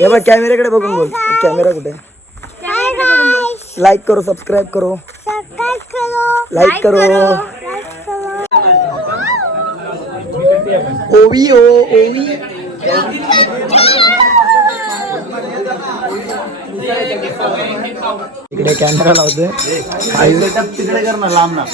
हे बघ कॅमेऱ्याकडे बघून बोल. कॅमेरा कुठे? लाईक करो, सबस्क्राईब करो, लाईक करो. ओवी ओ ओवी. इकडे कॅमेरा लावतोय. तिकडे कर ना, लांब ना.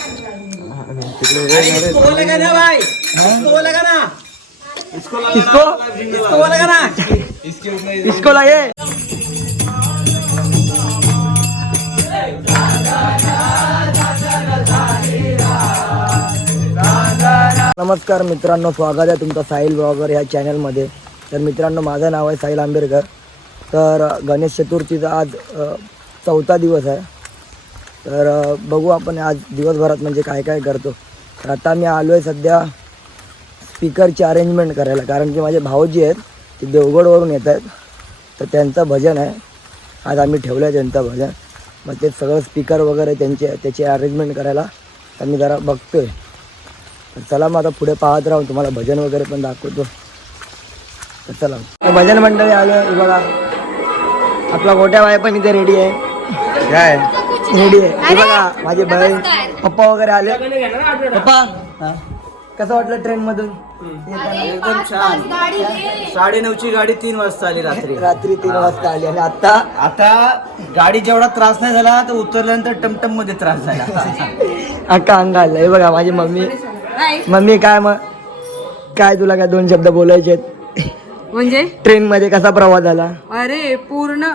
इसको लागे. नमस्कार मित्रांनो, स्वागत आहे तुमचं साहिल ब्लॉगर ह्या चॅनलमध्ये. तर मित्रांनो, माझं नाव आहे साहिल आंबेडकर. तर गणेश चतुर्थीचा आज 4था दिवस आहे. तर बघू आपण आज दिवसभरात म्हणजे काय काय करतो. तर आता मी आलो आहे सध्या स्पीकरची अरेंजमेंट करायला, कारण की माझे भाऊजी आहेत ते देवगडवरून येत आहेत. तर त्यांचं भजन आहे आज, आम्ही ठेवलं आहे त्यांचं भजन. मग ते सगळं स्पीकर वगैरे त्याची अरेंजमेंट करायला तर मी जरा बघतो आहे. तर चला मग आता पुढे पाहत राहून तुम्हाला भजन वगैरे पण दाखवतो. तर चला भजन मंडळी आलो आहे. बघा आपला गोट्या बाय पण इथे रेडी आहे. काय रेडी आहे हे बघा. माझे बहीण पप्पा वगैरे आले. पप्पा कसं वाटलं ट्रेन मधून? एकदम छान. 9:30ची गाडी 3 वाजता आली रात्री 3 वाजता आली. आणि आता गाडी जेवढा त्रास नाही झाला तर उतरल्यानंतर टमटम मध्ये त्रास झाला. अक्का अंग आलं. हे बघा माझी मम्मी काय तुला काय 2 शब्द बोलायचे आहेत? म्हणजे ट्रेन मध्ये कसा प्रवास झाला? अरे पूर्ण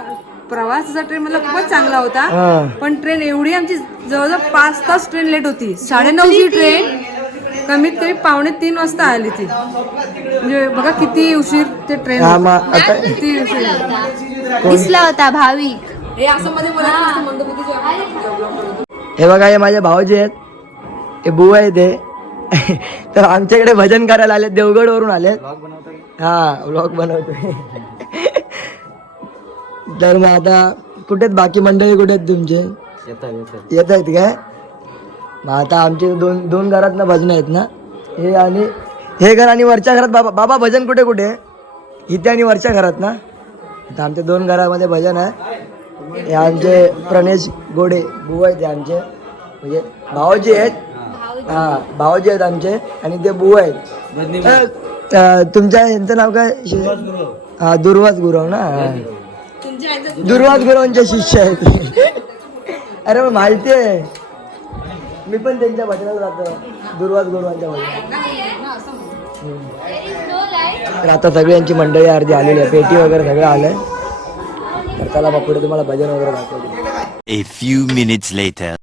प्रवासाचा ट्रेन मला खूपच चांगला होता. पण ट्रेन एवढी आमची जवळजवळ 5 तास ट्रेन लेट होती. 9:30ची ट्रेन कमीत कमी 2:45 वाजता आली ती. म्हणजे बघा किती उशीर ते ट्रेन. किती उशीर दिसला होता भाविक. हे असं मध्ये हे बघा हे माझे भाऊजी आहेत, हे बुवा आहे ते. तर आमच्याकडे भजन करायला आले, देवगड वरून आले. हा व्लॉग बनवतोय. तर मग आता कुठे बाकी मंडळी कुठे आहेत तुमचे? येत आहेत काय? मग आता आमचे दोन घरात ना भजन आहेत ना, हे आणि हे घर आणि वरच्या घरात. बाबा भजन कुठे कुठे? इथे आणि वरच्या घरात ना. आता आमच्या 2 घरामध्ये भजन आहे. हे आमचे प्रणेश गोडे बुवा आहेत, आमचे म्हणजे भाऊजी आहेत. हा भाऊजी आहेत आमचे आणि ते बुवा आहेत. तुमच्या यांचं नाव काय? हा दुर्वास गुरव ना. दुर्वास गुरवांचे शिष्य आहेत. अरे मग माहिती आहे, मी पण त्यांच्या भजनात राहतो, दुर्वास गुरवांच्या भजनात. तर आता सगळ्यांची मंडळी अर्धी आलेली आहे, पेटी वगैरे सगळं आलंय. तर चला मग पुढे तुम्हाला भजन वगैरे दाखवतो. A few minutes later.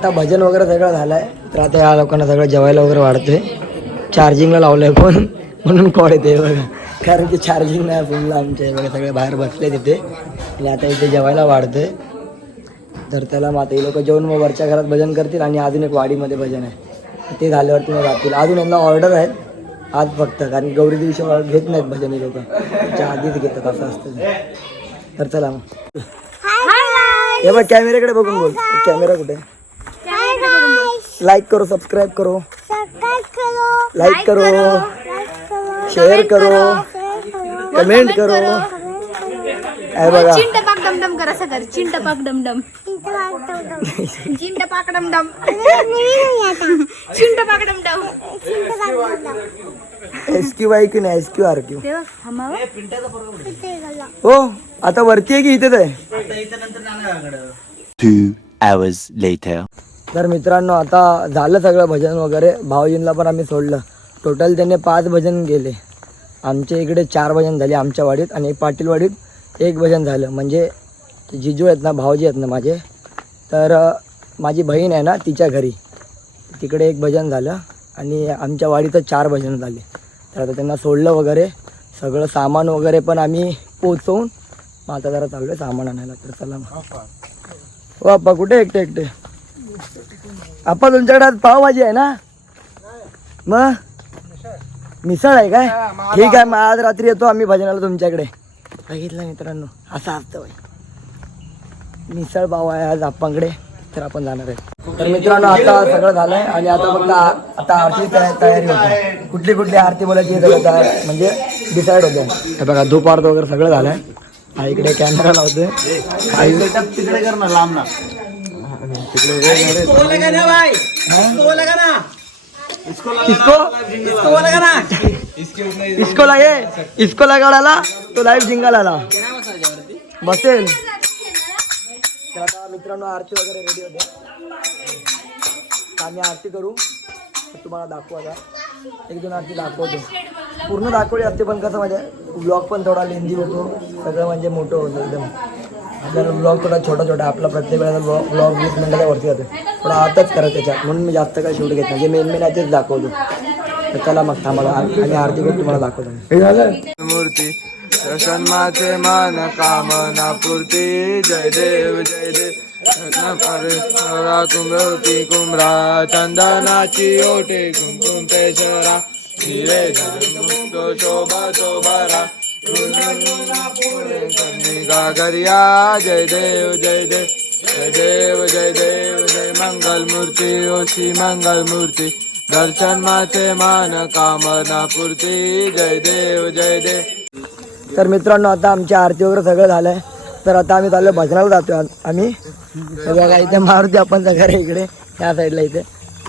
आता भजन वगैरे सगळं झालंय. तर आता या लोकांना सगळं जेवायला वगैरे वाढतोय. चार्जिंगला लावलंय फोन म्हणून कॉल येते बघा, कारण की चार्जिंग नाही फोनला आमच्या बघा. सगळे बाहेर बसले तिथे आणि आता इथे जेवायला वाढतोय. तर त्याला मग आता हे लोक जेवून मग वरच्या घरात भजन करतील आणि अजून एक वाडीमध्ये भजन आहे, ते झाल्यावरती मग जातील. अजून यांना ऑर्डर आहेत आज फक्त, कारण गौरी दिवशी घेत नाहीत भजन हे लोक, त्याच्या आधीच घेतात असं असतं. तर चला मग हे बघ कॅमेऱ्याकडे बघून बोल. कॅमेरा कुठे? लाईक करो, सबस्क्राईब करो, लाईक करो, शेअर करो, कमेंट करो. काय बघा चिंटपाक डमडम करा सगळं. चिंटपाक डमडम चिंटपाक डमडम चिंटपाक डमडम SQY की नाही SQRQ? तेव्हा थांबावं. हो आता वरती आहे की इथेच आहे? 2 hours later. तर मित्रांनो आता झालं सगळं भजन वगैरे. भाऊजींना पण आम्ही सोडलं. टोटल त्यांनी 5 भजन गेले. आमच्या इकडे 4 भजन झाले आमच्या वाडीत आणि पाटीलवाडीत 1 भजन झालं. म्हणजे जिजू आहेत ना, भाऊजी आहेत ना माझे, तर माझी बहीण आहे ना तिच्या घरी तिकडे 1 भजन झालं आणि आमच्या वाडीतच 4 भजन झाले. तर आता त्यांना सोडलं वगैरे, सगळं सामान वगैरे पण आम्ही पोचवून मग आता जरा चाललो आहे सामान आणायला. तर चला मग. हो आप्पा कुठे एकटे एकटे? आप्पा तुमच्याकडे आज पावभाजी आहे ना? मग मिसळ आहे काय? ठीक आहे, मग आज रात्री येतो आम्ही भजनाला तुमच्याकडे. बघितलं मित्रांनो, असं असतं बाई. मिसळ पाव आहे आज आप्पांकडे, तर आपण जाणार आहे. तर मित्रांनो आता सगळं झालंय आणि आता फक्त आता आरती तयारी होते. कुठली कुठली आरती बोलायची हे सगळं तयार म्हणजे डिसाईड होते. हे बघा धूप आरती वगैरे सगळं झालंय. हा इकडे कॅमेरा लावतोय. तिकडे कर ना, लांब ना. इसको लागे, इसको लगाडाला तो लाईव्ह जिंगाला बसेल. तर आता मित्रांनो आरती वगैरे रेडी होते. आम्ही आरती करू, तुम्हाला दाखवू. आता 1-2 आरती दाखवतो. पूर्ण दाखवली असते पण कसं म्हणजे ब्लॉग पण थोडा लेंदी होतो, सगळं म्हणजे मोठं होतं एकदम. आपल्याला ब्लॉग थोडा छोटा छोटा, आपला प्रत्येक वेळेला ब्लॉग 20 मिनिटाच्या वरती जातो. थोडा आताच करत त्याच्यात, म्हणून मी जास्त काही शूट घेत नाही. जे मेन आहे तेच दाखवतो. तर चला मग थांबा आणि आरती करून तुम्हाला दाखवतो. हे झालं मूर्ती सन्माचे मान कामना पूर्ती. जय देव जय देव. कुमरती कुमरा चंदनाची ओटे कुंकुम पेशरा. हिरे मुक्त शोभा शोभारा गागरिया. जय देव जय देव जय देव जय देव जय मंगल मूर्ती ओशी मंगल मूर्ती. दर्शन माते मान कामना पूर्ती. जय देव जय देव. तर मित्रांनो आता आमची आरती वगैरे सगळं झालंय. तर आता आम्ही चाललो भजनाला जातोय. आम्ही सगळं इथे मारुती आपण घर इकडे ह्या साईडला इथे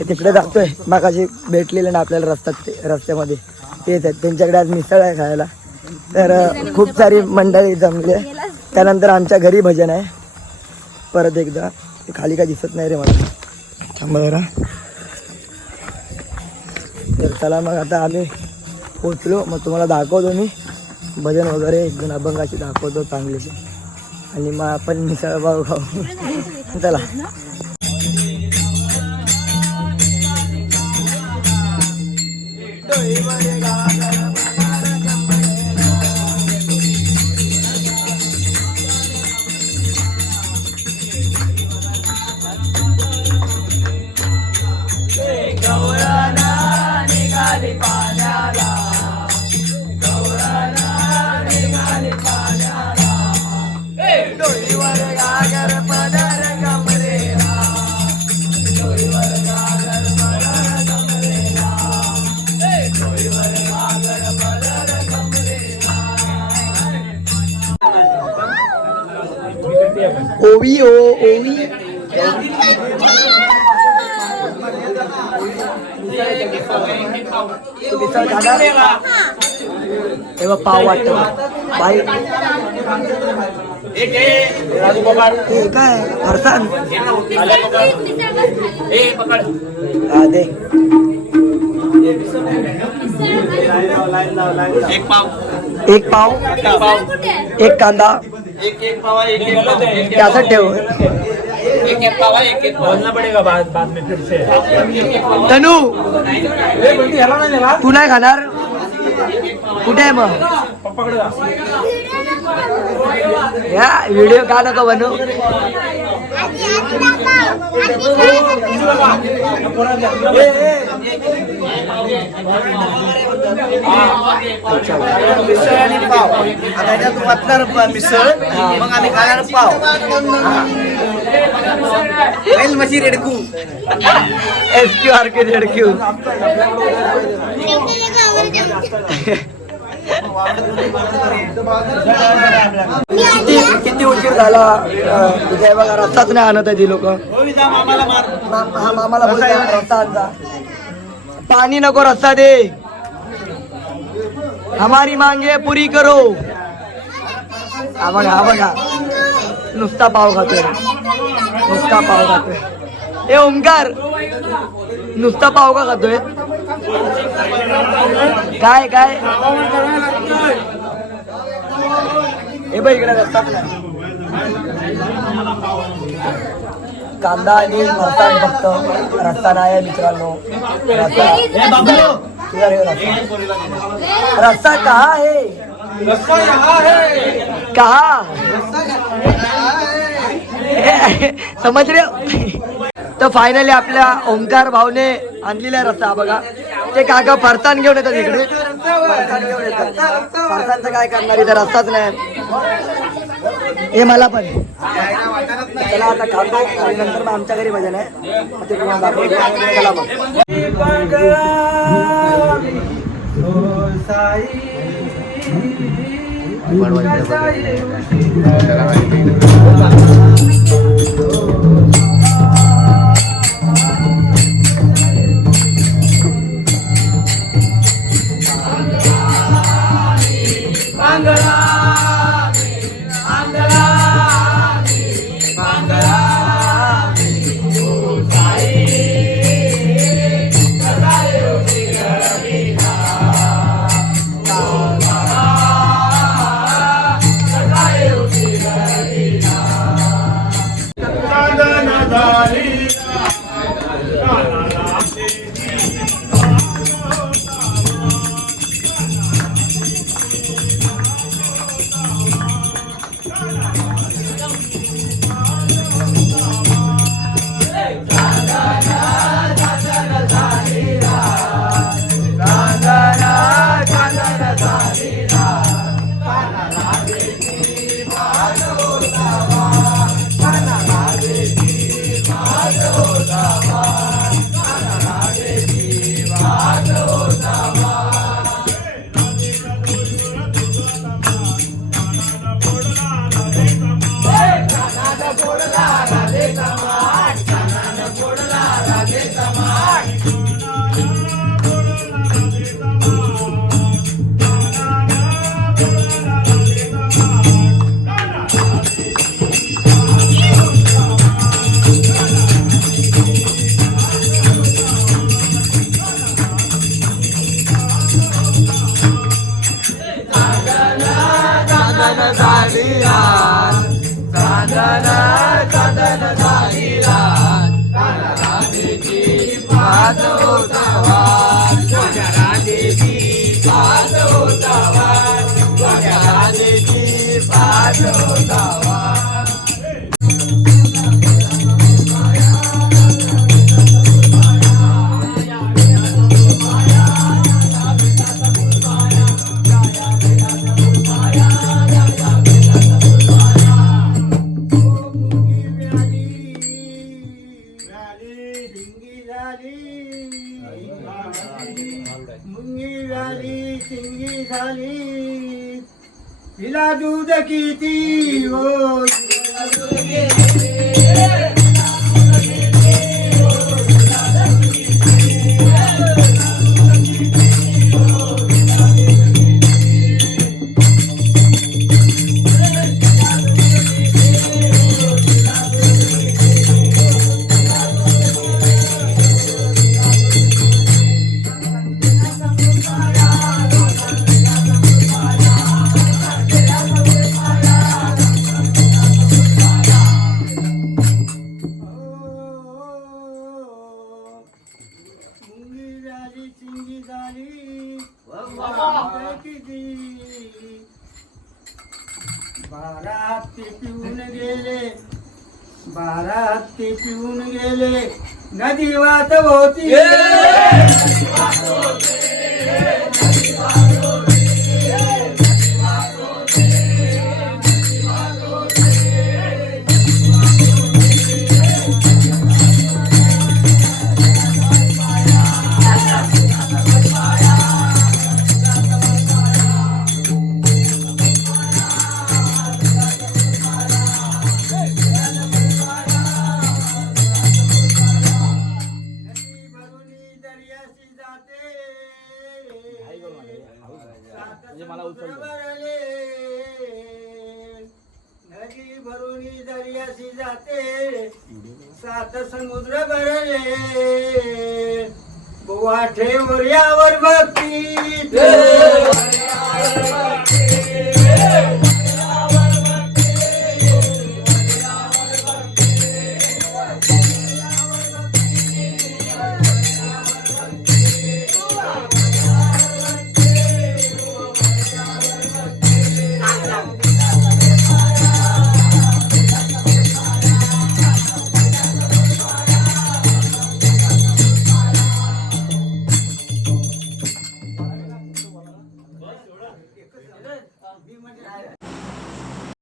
तिकडे जातोय. मागाशी भेटलेले ना आपल्याला रस्त्यामध्ये तेच आहेत. त्यांच्याकडे आज मिसळ आहे खायला. तर खूप सारी मंडळी जमली आहे. त्यानंतर आमच्या घरी भजन आहे परत एकदा. ते खाली काय दिसत नाही रे मला, थांबा जरा. तर चला मग आता आम्ही पोचलो. मग तुम्हाला दाखवतो मी भजन वगैरे 1-2 अभंगाची दाखवतो चांगलीशी आणि मग आपण मिसळ पाव खाऊ. चला. ओवी ओ ओवी मिसळ खाणार तेव्हा पाव वाटतो बाई. हे काय फरसाण दे. एक पाव एक कांदा त्यासाठी ठेव. तनू तू नाही खाणार कुठे आहे मग या व्हिडिओ का नको बनू मिसळ आणि पाव आता याच्यात वाटणार मिसळ मग आम्ही खाणार पाव बैल मशी रेडकू SQRK ZQ किती उशीर झाला तिथे बघा रस्ताच नाही आणत आहे ती लोक हा मामाला बोलतो रस्ता आणता पाणी नको रस्ता दे हमारी मांगे पुरी करो हा बघा नुसता पाव खातोय नुसता पाव खातोय ए ओमकार नुसता पाव का खातोय काय काय हे बघ इकडे रस्ताच नाही कांदा आणि मसाला फक्त रस्ता नाही आहे मित्रांनो रस्ता कहा है कहा समज रे तर फायनली आपल्या ओमकार भाऊने आणलेला रस्ता बघा ते काका फरसाण घेऊन येतात इकडे फरसाण घेऊन येतात फरसाणचं काय करणार इथं रस्ताच नाही हे मला पण चला आता खातो आणि नंतर मग आमच्या घरी भजन आहे मग ते तुम्हाला दाखवतो चला हिला दूध किती हो बारा हत्ती पिऊन गेले, बारा हत्ती पिऊन गेले, नदी वाहत होती. नदी भरून दर्याशी जाते, सात समुद्र भरले, वाठेवर यावर भक्ती